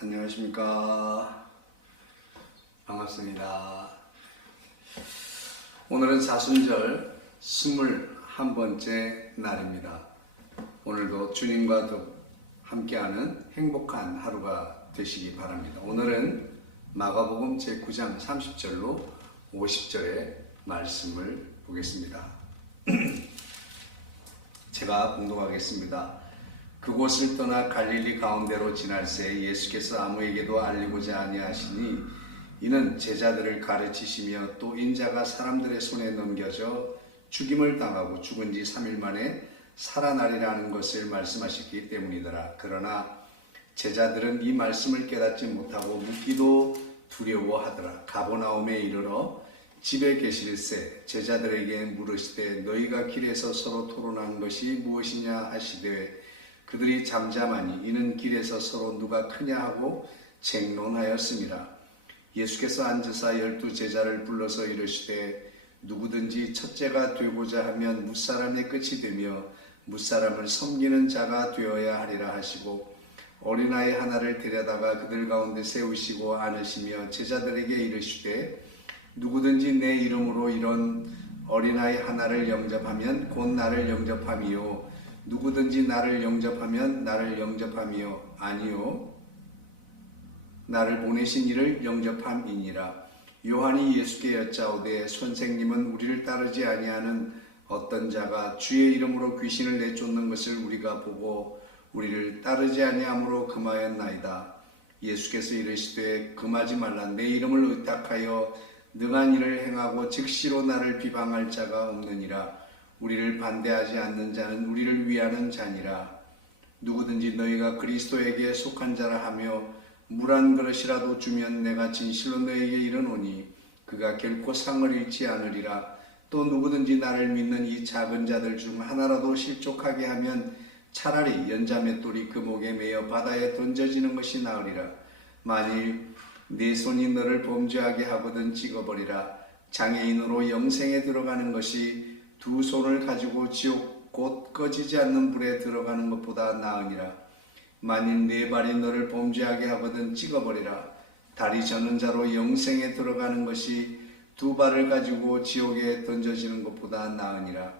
안녕하십니까. 반갑습니다. 오늘은 사순절 21번째 날입니다. 오늘도 주님과 함께하는 행복한 하루가 되시기 바랍니다. 오늘은 마가복음 제9장 30절로 50절의 말씀을 보겠습니다. 제가 봉독하겠습니다. 그곳을 떠나 갈릴리 가운데로 지날새 예수께서 아무에게도 알리고자 아니하시니 이는 제자들을 가르치시며 또 인자가 사람들의 손에 넘겨져 죽임을 당하고 죽은 지 3일 만에 살아나리라는 것을 말씀하셨기 때문이더라. 그러나 제자들은 이 말씀을 깨닫지 못하고 묻기도 두려워하더라. 가버나움에 이르러 집에 계실새 제자들에게 물으시되 너희가 길에서 서로 토론한 것이 무엇이냐 하시되 그들이 잠잠하니 이는 길에서 서로 누가 크냐 하고 쟁론하였습니다. 예수께서 앉으사 12 제자를 불러서 이르시되 누구든지 첫째가 되고자 하면 뭇사람의 끝이 되며 뭇사람을 섬기는 자가 되어야 하리라 하시고 어린아이 하나를 데려다가 그들 가운데 세우시고 안으시며 제자들에게 이르시되 누구든지 내 이름으로 이런 어린아이 하나를 영접하면 곧 나를 영접함이요 누구든지 나를 영접하면 나를 영접함이요 아니요 나를 보내신 이를 영접함이니라. 요한이 예수께 여짜오되 선생님은 우리를 따르지 아니하는 어떤 자가 주의 이름으로 귀신을 내쫓는 것을 우리가 보고 우리를 따르지 아니함으로 금하였나이다. 예수께서 이르시되 금하지 말라. 내 이름을 의탁하여 능한 일을 행하고 즉시로 나를 비방할 자가 없느니라. 우리를 반대하지 않는 자는 우리를 위하는 자니라. 누구든지 너희가 그리스도에게 속한 자라 하며 물 한 그릇이라도 주면 내가 진실로 너희에게 이르노니 그가 결코 상을 잃지 않으리라. 또 누구든지 나를 믿는 이 작은 자들 중 하나라도 실족하게 하면 차라리 연자맷돌이 그 목에 매어 바다에 던져지는 것이 나으리라. 만일 네 손이 너를 범죄하게 하거든 찍어버리라. 장애인으로 영생에 들어가는 것이 두 손을 가지고 지옥 곧 꺼지지 않는 불에 들어가는 것보다 나으니라. 만일 네 발이 너를 범죄하게 하거든 찍어버리라. 다리 저는 자로 영생에 들어가는 것이 두 발을 가지고 지옥에 던져지는 것보다 나으니라.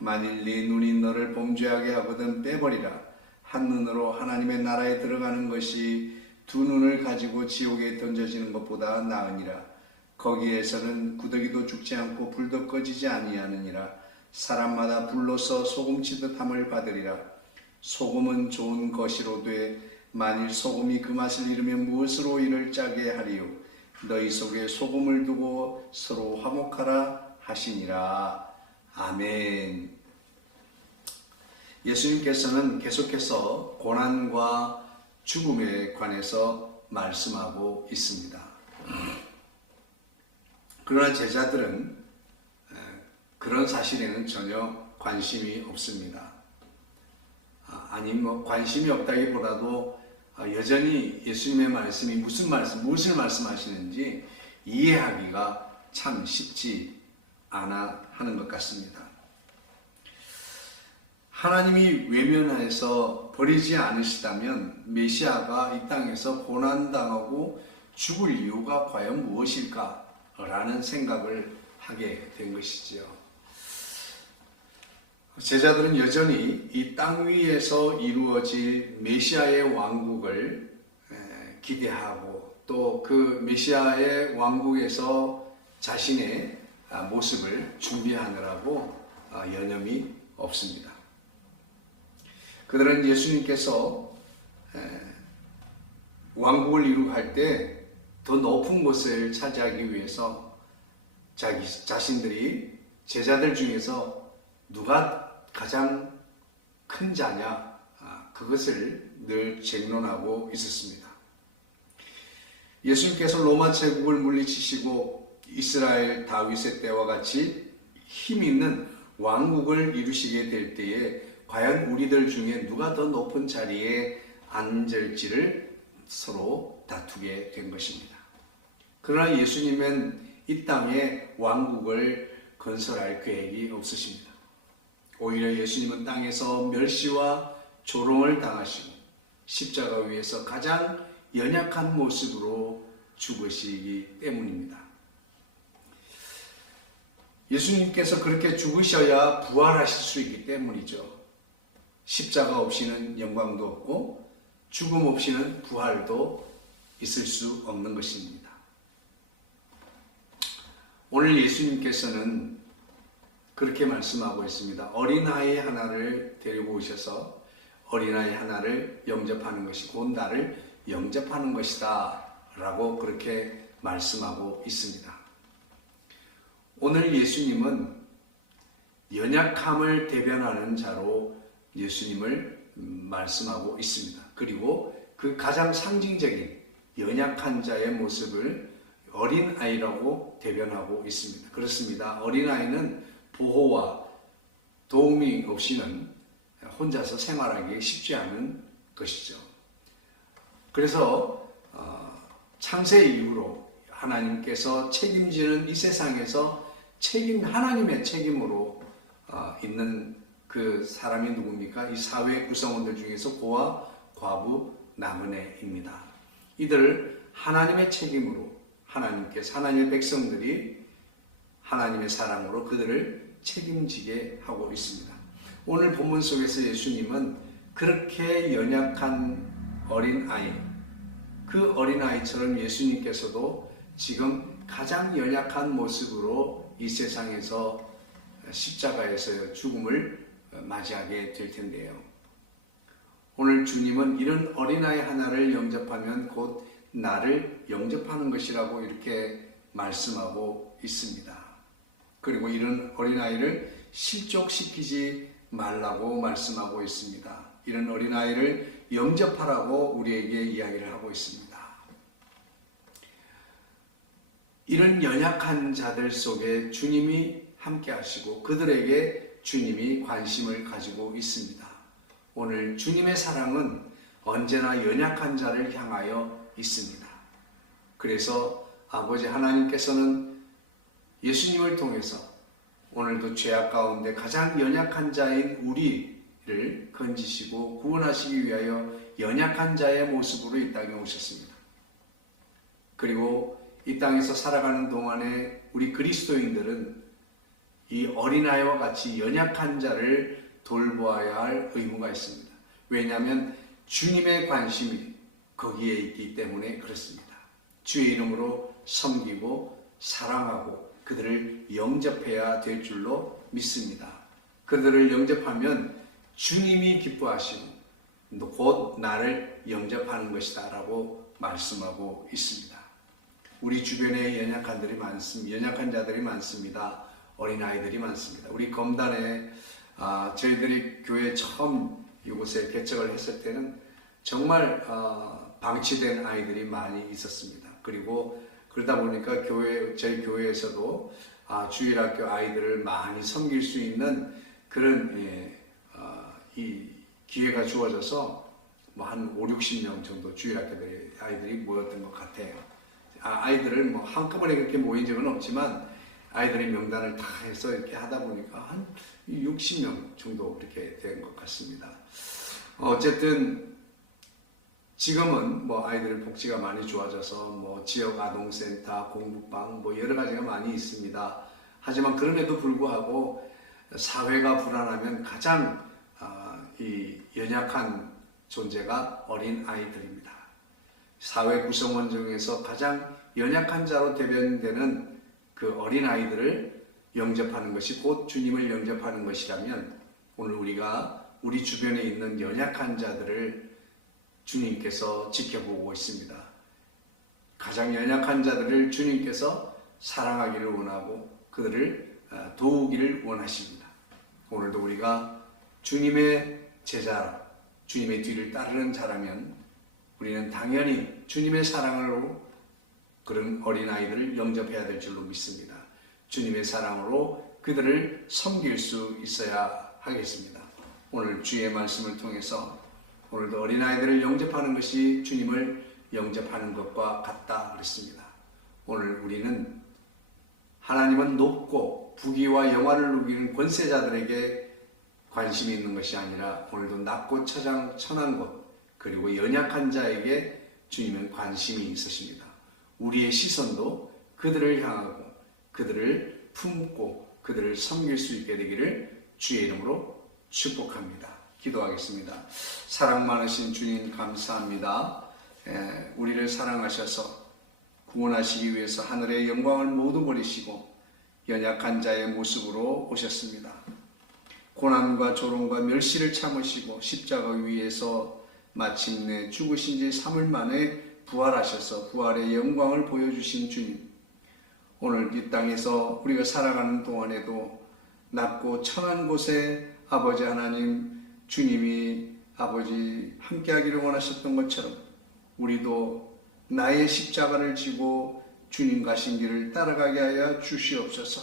만일 네 눈이 너를 범죄하게 하거든 빼버리라. 한 눈으로 하나님의 나라에 들어가는 것이 두 눈을 가지고 지옥에 던져지는 것보다 나으니라. 거기에서는 구더기도 죽지 않고 불도 꺼지지 아니하느니라. 사람마다 불로서 소금치듯 함을 받으리라. 소금은 좋은 것이로되 만일 소금이 그 맛을 잃으면 무엇으로 이를 짜게 하리요. 너희 속에 소금을 두고 서로 화목하라 하시니라. 아멘. 예수님께서는 계속해서 고난과 죽음에 관해서 말씀하고 있습니다. 그러나 제자들은 그런 사실에는 전혀 관심이 없습니다. 관심이 없다기보다도 여전히 예수님의 말씀이 무엇을 말씀하시는지 이해하기가 참 쉽지 않아 하는 것 같습니다. 하나님이 외면해서 버리지 않으시다면 메시아가 이 땅에서 고난당하고 죽을 이유가 과연 무엇일까? 라는 생각을 하게 된 것이지요. 제자들은 여전히 이 땅 위에서 이루어질 메시아의 왕국을 기대하고 또 그 메시아의 왕국에서 자신의 모습을 준비하느라고 여념이 없습니다. 그들은 예수님께서 왕국을 이루고 할 때 더 높은 곳을 차지하기 위해서 자신들이 제자들 중에서 누가 가장 큰 자냐 그것을 늘 쟁론하고 있었습니다. 예수님께서 로마 제국을 물리치시고 이스라엘 다윗의 때와 같이 힘 있는 왕국을 이루시게 될 때에 과연 우리들 중에 누가 더 높은 자리에 앉을지를 서로 다투게 된 것입니다. 그러나 예수님은 이 땅에 왕국을 건설할 계획이 없으십니다. 오히려 예수님은 땅에서 멸시와 조롱을 당하시고 십자가 위에서 가장 연약한 모습으로 죽으시기 때문입니다. 예수님께서 그렇게 죽으셔야 부활하실 수 있기 때문이죠. 십자가 없이는 영광도 없고 죽음 없이는 부활도 있을 수 없는 것입니다. 오늘 예수님께서는 그렇게 말씀하고 있습니다. 어린아이 하나를 데리고 오셔서 어린아이 하나를 영접하는 것이 곧 나를 영접하는 것이다 라고 그렇게 말씀하고 있습니다. 오늘 예수님은 연약함을 대변하는 자로 예수님을 말씀하고 있습니다. 그리고 그 가장 상징적인 연약한 자의 모습을 어린아이라고 대변하고 있습니다. 그렇습니다. 어린아이는 보호와 도움이 없이는 혼자서 생활하기 쉽지 않은 것이죠. 그래서 창세 이후로 하나님께서 책임지는 이 세상에서 하나님의 책임으로 있는 그 사람이 누굽니까? 이 사회 구성원들 중에서 고아, 과부, 나그네입니다. 이들을 하나님의 책임으로 하나님의 백성들이 하나님의 사랑으로 그들을 책임지게 하고 있습니다. 오늘 본문 속에서 예수님은 그렇게 연약한 어린아이, 그 어린아이처럼 예수님께서도 지금 가장 연약한 모습으로 이 세상에서 십자가에서 죽음을 맞이하게 될 텐데요. 오늘 주님은 이런 어린아이 하나를 영접하면 곧 나를 영접하는 것이라고 이렇게 말씀하고 있습니다. 그리고 이런 어린아이를 실족시키지 말라고 말씀하고 있습니다. 이런 어린아이를 영접하라고 우리에게 이야기를 하고 있습니다. 이런 연약한 자들 속에 주님이 함께 하시고 그들에게 주님이 관심을 가지고 있습니다. 오늘 주님의 사랑은 언제나 연약한 자를 향하여 있습니다. 그래서 아버지 하나님께서는 예수님을 통해서 오늘도 죄악 가운데 가장 연약한 자인 우리를 건지시고 구원하시기 위하여 연약한 자의 모습으로 이 땅에 오셨습니다. 그리고 이 땅에서 살아가는 동안에 우리 그리스도인들은 이 어린아이와 같이 연약한 자를 돌보아야 할 의무가 있습니다. 왜냐하면 주님의 관심이 거기에 있기 때문에 그렇습니다. 주의 이름으로 섬기고 사랑하고 그들을 영접해야 될 줄로 믿습니다. 그들을 영접하면 주님이 기뻐하시고 곧 나를 영접하는 것이다 라고 말씀하고 있습니다. 우리 주변에 연약한 자들이 많습니다. 어린아이들이 많습니다. 우리 검단에 저희들이 교회 처음 이곳에 개척을 했을 때는 정말 방치된 아이들이 많이 있었습니다. 그리고 그러다 보니까 저희 교회에서도 주일학교 아이들을 많이 섬길 수 있는 그런 이 기회가 주어져서 뭐 한 5-60명 정도 주일학교들의 아이들이 모였던 것 같아요. 아이들을 뭐 한꺼번에 그렇게 모인 적은 없지만 아이들의 명단을 다 해서 이렇게 하다 보니까 한 60명 정도 이렇게 된 것 같습니다. 어쨌든 지금은 뭐 아이들의 복지가 많이 좋아져서 뭐 지역 아동센터, 공부방 뭐 여러 가지가 많이 있습니다. 하지만 그럼에도 불구하고 사회가 불안하면 가장 이 연약한 존재가 어린 아이들입니다. 사회 구성원 중에서 가장 연약한 자로 대변되는 그 어린 아이들을 영접하는 것이 곧 주님을 영접하는 것이라면 오늘 우리가 우리 주변에 있는 연약한 자들을 주님께서 지켜보고 있습니다. 가장 연약한 자들을 주님께서 사랑하기를 원하고 그들을 도우기를 원하십니다. 오늘도 우리가 주님의 제자라, 주님의 뒤를 따르는 자라면 우리는 당연히 주님의 사랑으로 그런 어린아이들을 영접해야 될 줄로 믿습니다. 주님의 사랑으로 그들을 섬길 수 있어야 하겠습니다. 오늘 주의 말씀을 통해서 오늘도 어린아이들을 영접하는 것이 주님을 영접하는 것과 같다 그랬습니다. 오늘 우리는 하나님은 높고 부귀와 영화를 누리는 권세자들에게 관심이 있는 것이 아니라 오늘도 낮고 천한 곳 그리고 연약한 자에게 주님은 관심이 있으십니다. 우리의 시선도 그들을 향하고 그들을 품고 그들을 섬길 수 있게 되기를 주의 이름으로 축복합니다. 기도하겠습니다. 사랑 많으신 주님 감사합니다. 우리를 사랑하셔서 구원하시기 위해서 하늘의 영광을 모두 버리시고 연약한 자의 모습으로 오셨습니다. 고난과 조롱과 멸시를 참으시고 십자가 위에서 마침내 죽으신 지 3일 만에 부활하셔서 부활의 영광을 보여주신 주님, 오늘 이 땅에서 우리가 살아가는 동안에도 낮고 천한 곳에 아버지 하나님 주님이 아버지 함께하기를 원하셨던 것처럼 우리도 나의 십자가를 지고 주님 가신 길을 따라가게 하여 주시옵소서.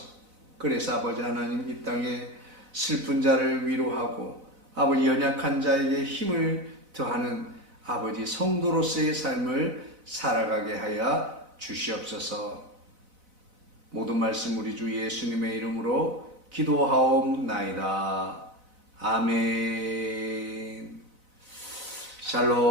그래서 아버지 하나님 이 땅에 슬픈 자를 위로하고 아버지 연약한 자에게 힘을 더하는 아버지 성도로서의 삶을 살아가게 하여 주시옵소서. 모든 말씀 우리 주 예수님의 이름으로 기도하옵나이다. 아멘. 샬롬.